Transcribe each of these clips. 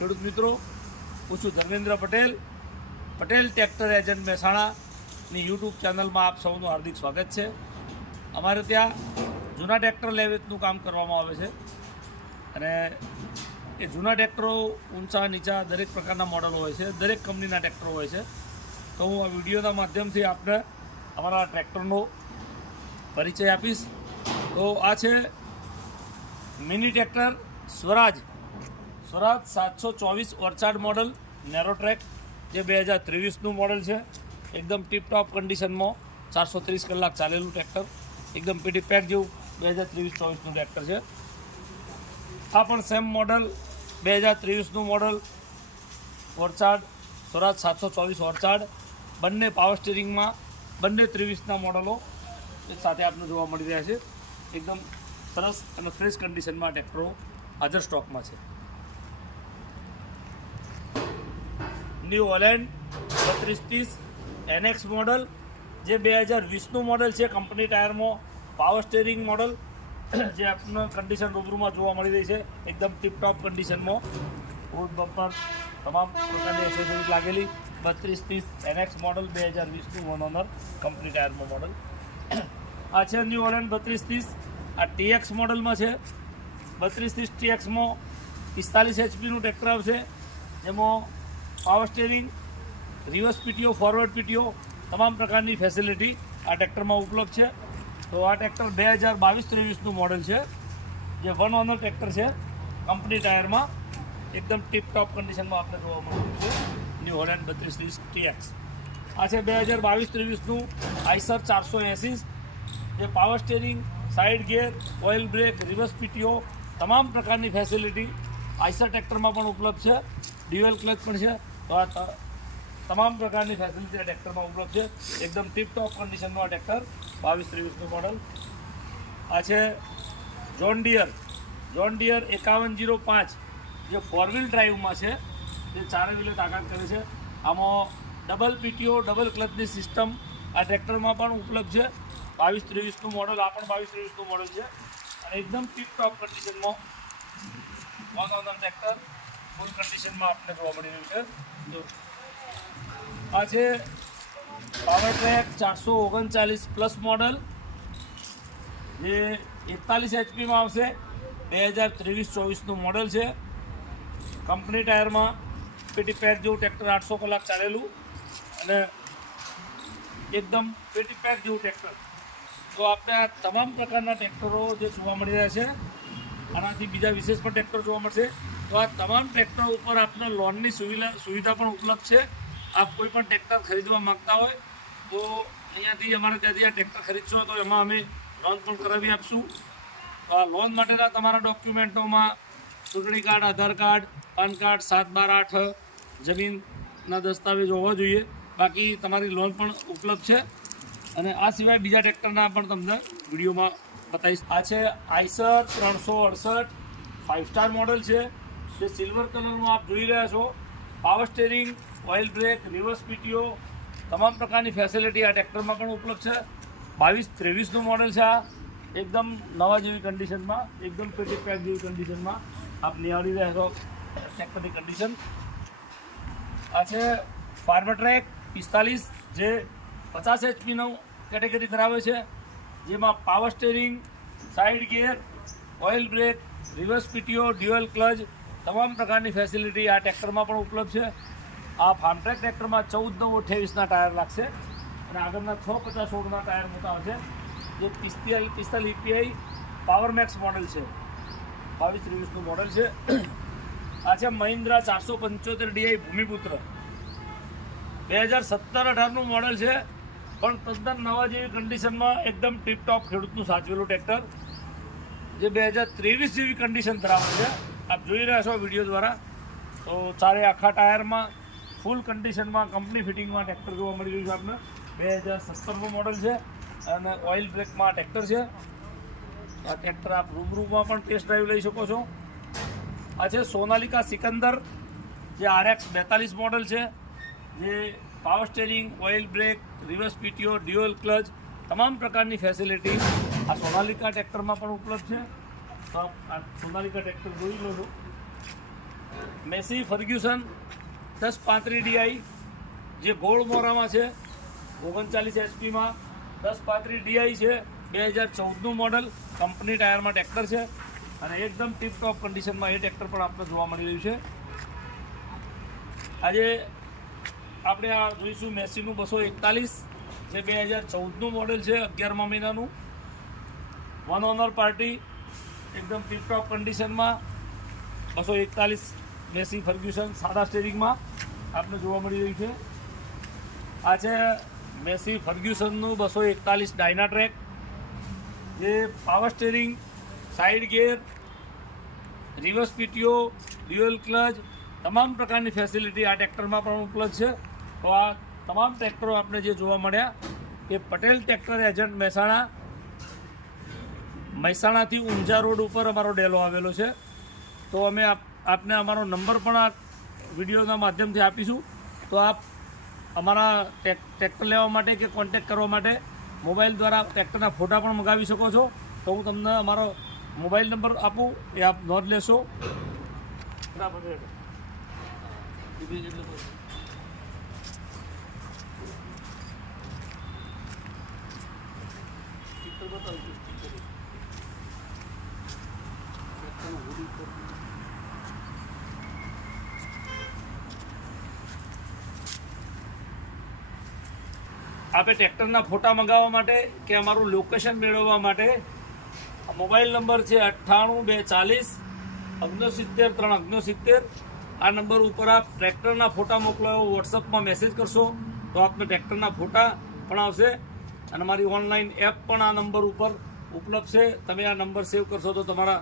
ખેડૂત મિત્રો, હું છું ધર્મેન્દ્ર પટેલ, પટેલ ટ્રેક્ટર એજન્ટ મહેસાણાની યુટ્યુબ ચેનલમાં આપ સૌનું હાર્દિક સ્વાગત છે. અમારે ત્યાં જૂના ટ્રેક્ટર લે વેચનું કામ કરવામાં આવે છે અને એ જૂના ટ્રેક્ટરો ઊંચા નીચા દરેક પ્રકારના મોડલ હોય છે, દરેક કંપનીના ટ્રેક્ટરો હોય છે. તો હું આ વિડીયોના માધ્યમથી આપને અમારા ટ્રેક્ટરનો પરિચય આપીશ. તો આ છે મિની ટ્રેક્ટર સ્વરાજ 724 ઓર્ચાર્ડ મોડલ નેરો ટ્રેક, જે 2023નું મોડલ છે. એકદમ ટીપટોપ કન્ડિશનમાં 430 કલાક ચાલેલું ટ્રેક્ટર, એકદમ પીટી પેક જેવું 2023-24નું ટ્રેક્ટર છે. આ પણ સેમ મોડલ 2023નું મોડલ ઓર્ચાર્ડ સ્વરાજ 724 ઓર્ચાર્ડ, બંને પાવર સ્ટીરિંગમાં, બંને 23ના મોડલો એક સાથે આપને જોવા મળી રહ્યા છે. એકદમ સરસ અને ફ્રેશ કન્ડિશનમાં ટ્રેક્ટરો હાજર સ્ટોકમાં છે. ન્યૂ હોલેન્ડ 3230 NX મોડલ, જે 2020નું મોડલ છે. કંપની ટાયરમાં પાવર સ્ટીરિંગ મોડલ, જે આપને કન્ડિશન રૂબરૂમાં જોવા મળી રહી છે. એકદમ ટીપટોપ કન્ડિશનમાં, ફૂટ બમ્પર તમામ પ્રકારની એસેસરીઝ લાગેલી. 3230 NX મોડલ 2020નું વન ઓનર કંપની ટાયરમાં મોડલ. આ છે ન્યૂ હોલેન્ડ 3230. આ TX મોડલમાં છે. 3230 TXમાં 45 HPનું ટ્રેક્ટર આવશે, જેમાં power steering, reverse PTO, forward PTO તમામ પ્રકારની ફેસિલિટી આ ટ્રેક્ટરમાં ઉપલબ્ધ છે. તો આ ટ્રેક્ટર 2022-23નું મોડલ છે, જે વન ઓનર ટ્રેક્ટર છે. કંપની ટાયરમાં એકદમ ટીપટોપ કન્ડિશનમાં આપણે જોવા મળ્યું છે ન્યૂ હોલેન્ડ 3230 TX. આ છે 2022-23નું આઈસર 480, જે power steering, side gear, oil break, reverse PTO તમામ પ્રકારની ફેસિલિટી આઈસર ટ્રેક્ટરમાં પણ ઉપલબ્ધ છે. ડ્યુઅલ ક્લચ પણ છે. તો આ તમામ પ્રકારની ફેસિલિટી આ ટ્રેક્ટરમાં ઉપલબ્ધ છે. એકદમ ટીપટોપ કન્ડિશનનું આ ટ્રેક્ટર 22-23નું મોડલ. આ છે જોન ડિયર 5105, જે 4 વ્હીલ ડ્રાઈવમાં છે, જે 4 વ્હીલે તાકાત કરે છે. આમાં ડબલ PTO, ડબલ ક્લચની સિસ્ટમ આ ટ્રેક્ટરમાં પણ ઉપલબ્ધ છે. 22-23નું મોડલ, આ પણ 22-23નું મોડલ છે અને એકદમ ટીપટોપ કન્ડિશનમાં વન ઓનર ટ્રેક્ટર ફૂલ કન્ડિશનમાં આપણે જોવા મળી રહ્યું છે. આ છે પાવર ટ્રેક 439 મોડલ, જે 41 HPમાં આવશે. 2023-24નું મોડલ છે. કંપની ટાયરમાં પીટી પેક જેવું ટ્રેક્ટર, 800 કલાક ચાલેલું અને એકદમ પીટી પેક જેવું ટ્રેક્ટર. તો આપણે આ તમામ પ્રકારના ટ્રેક્ટરો જે જોવા મળી રહ્યા છે, આનાથી બીજા વિશેષ પણ ટ્રેક્ટર જોવા મળશે. તો આ તમામ ટ્રેક્ટરો ઉપર આપને લોનની સુવિધા પણ ઉપલબ્ધ છે. આપ કોઈ પણ ટ્રેક્ટર ખરીદવા માગતા હોય તો અહીંયાથી અમારે ત્યાંથી આ ટ્રેક્ટર ખરીદશો તો એમાં અમે લોન પણ કરાવી આપશું. તો આ લોન માટેના તમારા ડોક્યુમેન્ટોમાં ચૂંટણી કાર્ડ, આધાર કાર્ડ, પાન કાર્ડ, 7/12 જમીનના દસ્તાવેજ હોવા જોઈએ. બાકી તમારી લોન પણ ઉપલબ્ધ છે. અને આ સિવાય બીજા ટ્રેક્ટરના પણ તમને વિડીયોમાં બતાવીશ. આ છે આઈસર 368 5 સ્ટાર મોડલ છે, જે સિલ્વર કલરમાં આપ જોઈ રહ્યા છો. Power steering, oil break, reverse PTO તમામ પ્રકારની ફેસિલિટી આ ટ્રેક્ટરમાં પણ ઉપલબ્ધ છે. 22-23નું મોડલ છે. આ એકદમ નવા જેવી કન્ડિશનમાં, એકદમ પીટી પેક જેવી કન્ડિશનમાં આપ નિહાળી રહ્યા છો ટ્રેક્ટરની કન્ડિશન. આ છે ફાર્મર ટ્રેક 45, જે 50 HPનું કેટેગરી ધરાવે છે, જેમાં power steering, side gear, oil break, reverse PTO, dual clutch તમામ પ્રકારની ફેસિલિટી આ ટ્રેક્ટરમાં પણ ઉપલબ્ધ છે. આ ફાર્મ ટ્રેક ટ્રેક્ટરમાં 14-28ના ટાયર લાગશે અને આગળના 650-16ના ટાયર મોટા હશે, જે 45 EPI પાવર મેક્સ મોડલ છે. 22-23નું મોડલ છે. આ છે મહિન્દ્રા 475 DI ભૂમિપુત્ર, 2017-18નું મોડલ છે, પણ તદ્દન નવા જેવી કન્ડિશનમાં એકદમ ટીપટોપ ખેડૂતનું સાચવેલું ટ્રેક્ટર, જે 2023 જેવી કન્ડિશન ધરાવે છે. આપ જોઈ રહ્યા છો વિડીયો દ્વારા. તો ચારે આખા ટાયરમાં ફૂલ કન્ડિશનમાં કંપની ફિટિંગમાં ટ્રેક્ટર જોવા મળી રહ્યું છે આપને. 2017નું મોડલ છે અને ઓઇલ બ્રેકમાં ટ્રેક્ટર છે. આ ટ્રેક્ટર આપ રૂબરૂમાં પણ ટેસ્ટ ડ્રાઈવ લઈ શકો છો. આ છે સોનાલિકા સિકંદર, જે RX 42 મોડલ છે, જે power steering, oil break, reverse PTO, dual clutch તમામ પ્રકારની ફેસિલિટી આ સોનાલિકા ટ્રેક્ટરમાં પણ ઉપલબ્ધ છે. તો આ સોનાલિકા ટ્રેક્ટર જોઈ લો છો. મેસી ફર્ગ્યુસન 1035 DI જે ગોળ મોરામાં છે, 39 HPમાં 1035 DI છે, 2014નું મોડલ, કંપની ટાયરમાં ટ્રેક્ટર છે અને એકદમ ટીપટોપ કન્ડિશનમાં એ ટ્રેક્ટર પણ આપણે જોવા મળી રહ્યું છે. આજે આપણે આ જોઈશું મેસીનું 241 જે 2014નું મોડલ છે, 11મા મહિનાનું, વન ઓનર પાર્ટી, એકદમ ટીપટોપ કન્ડિશનમાં 241 મેસી ફર્ગ્યુસન સાદા સ્ટેરિંગમાં આપણે જોવા મળી રહ્યું છે. આ છે મેસી ફર્ગ્યુસનનું 241 ડાયનાટ્રેક જે power steering, side gear, reverse PTO, dual clutch, તમામ પ્રકારની ફેસિલિટી આ ટ્રેક્ટરમાં પણ ઉપલબ્ધ છે. તો આ તમામ ટ્રેક્ટરો આપણે જે જોવા મળ્યા એ પટેલ ટ્રેક્ટર એજન્ટ મહેસાણાથી ઊંઝા રોડ ઉપર અમારો ડેલો આવેલો છે. તો અમે આપને અમારો નંબર પણ આ વિડીયોના માધ્યમથી આપીશું. તો આપ અમારા ટ્રેક્ટર લેવા માટે કે કોન્ટેક્ટ કરવા માટે મોબાઈલ દ્વારા ટ્રેક્ટરના ફોટા પણ મંગાવી શકો છો. તો હું તમને અમારો મોબાઈલ નંબર આપું, એ આપ નોંધ લેશો. આપણે ટ્રેક્ટરના ફોટા મંગાવવા માટે કે અમારું લોકેશન મેળવવા માટે મોબાઈલ નંબર છે 98 240 69 3 69. આ નંબર ઉપર આપ ટ્રેક્ટરના ફોટા મોકલો, વોટ્સઅપમાં મેસેજ કરશો તો આપને ટ્રેક્ટરના ફોટા પણ આવશે અને અમારી ઓનલાઈન એપ પણ આ નંબર ઉપર ઉપલબ્ધ છે. તમે આ નંબર સેવ કરશો તો તમારા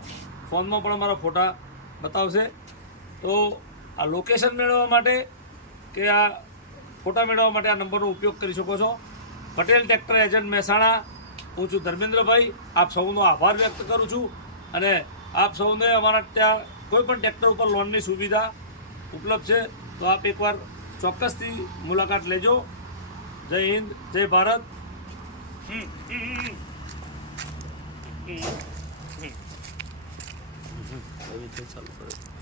ફોનમાં પણ અમારા ફોટા બતાવશે. તો આ લોકેશન મેળવવા માટે કે આ ફોટા મેળવવા માટે આ નંબરનો ઉપયોગ કરી શકો છો. પટેલ ટ્રેક્ટર એજન્ટ મહેસાણા, હું છું ધર્મેન્દ્રભાઈ. આપ સૌનો આભાર વ્યક્ત કરું છું અને આપ સૌને અમારા ત્યાં કોઈ પણ ટ્રેક્ટર ઉપર લોનની સુવિધા ઉપલબ્ધ છે. તો આપ એકવાર ચોક્કસથી મુલાકાત લેજો. જય હિન્દ, જય ભારત. ચાલુ કરે.